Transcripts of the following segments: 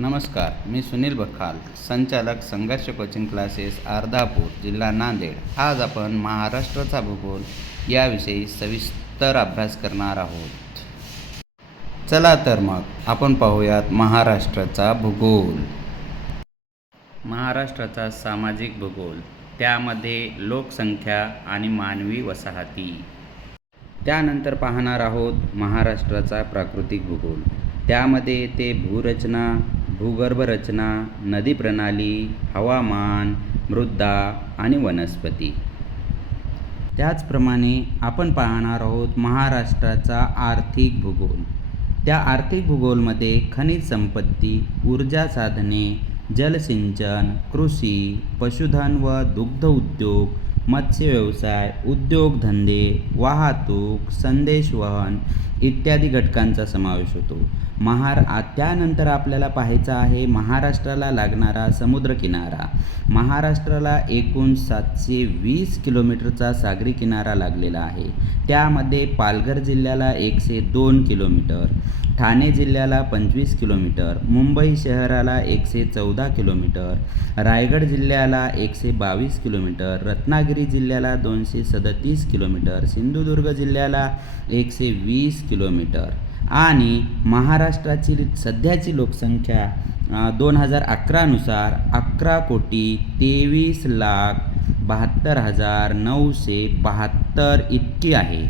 नमस्कार मी सुनील बखाल संचालक संघर्ष कोचिंग क्लासेस अर्धापूर जिल्हा नांदेड. आज आपण महाराष्ट्राचा भूगोल याविषयी सविस्तर अभ्यास करणार आहोत. चला तर मग आपण पाहूयात महाराष्ट्राचा भूगोल. महाराष्ट्राचा सामाजिक भूगोल त्यामध्ये लोकसंख्या आणि मानवी वसाहती. त्यानंतर पाहणार आहोत महाराष्ट्राचा प्राकृतिक भूगोल त्यामध्ये येते भूरचना भूगर्भरचना नदी प्रणाली हवामान मृदा आणि वनस्पती. त्याचप्रमाणे आपण पाहणार आहोत महाराष्ट्राचा आर्थिक भूगोल. त्या आर्थिक भूगोलमध्ये खनिज संपत्ती ऊर्जा साधने जलसिंचन कृषी पशुधन व दुग्ध उद्योग मत्स्य व्यवसाय उद्योगधंदे वाहतूक संदेशवहन इत्यादी घटकांचा समावेश होतो. महार आ त्यानंतर आपल्याला पाहायचं आहे महाराष्ट्राला लागणारा समुद्रकिनारा. महाराष्ट्राला एकूण सातशे वीस किलोमीटरचा सागरी किनारा लागलेला आहे. त्यामध्ये पालघर जिल्ह्याला एकशे दोन किलोमीटर ठाणे जिल्ह्याला पंचवीस किलोमीटर मुंबई शहराला एकशे चौदा किलोमीटर रायगड जिल्ह्याला एकशे बावीस किलोमीटर रत्नागिरी रत्नागिरी जिल्ह्याला दोनशे सदतीस किलोमीटर सिंधुदुर्ग जिल्ह्याला एकशे वीस किलोमीटर आणि महाराष्ट्राची सध्याची लोकसंख्या दोन हजार अकरानुसार अकरा कोटी तेवीस लाख बहात्तर हजार नऊशे बहात्तर इतकी आहे.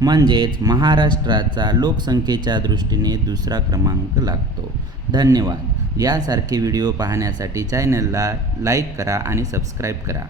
म्हणजेच महाराष्ट्राचा लोकसंख्येच्या दृष्टीने दुसरा क्रमांक लागतो. धन्यवाद. यासारखे व्हिडिओ पाहण्यासाठी चॅनलला लाईक करा आणि सबस्क्राईब करा.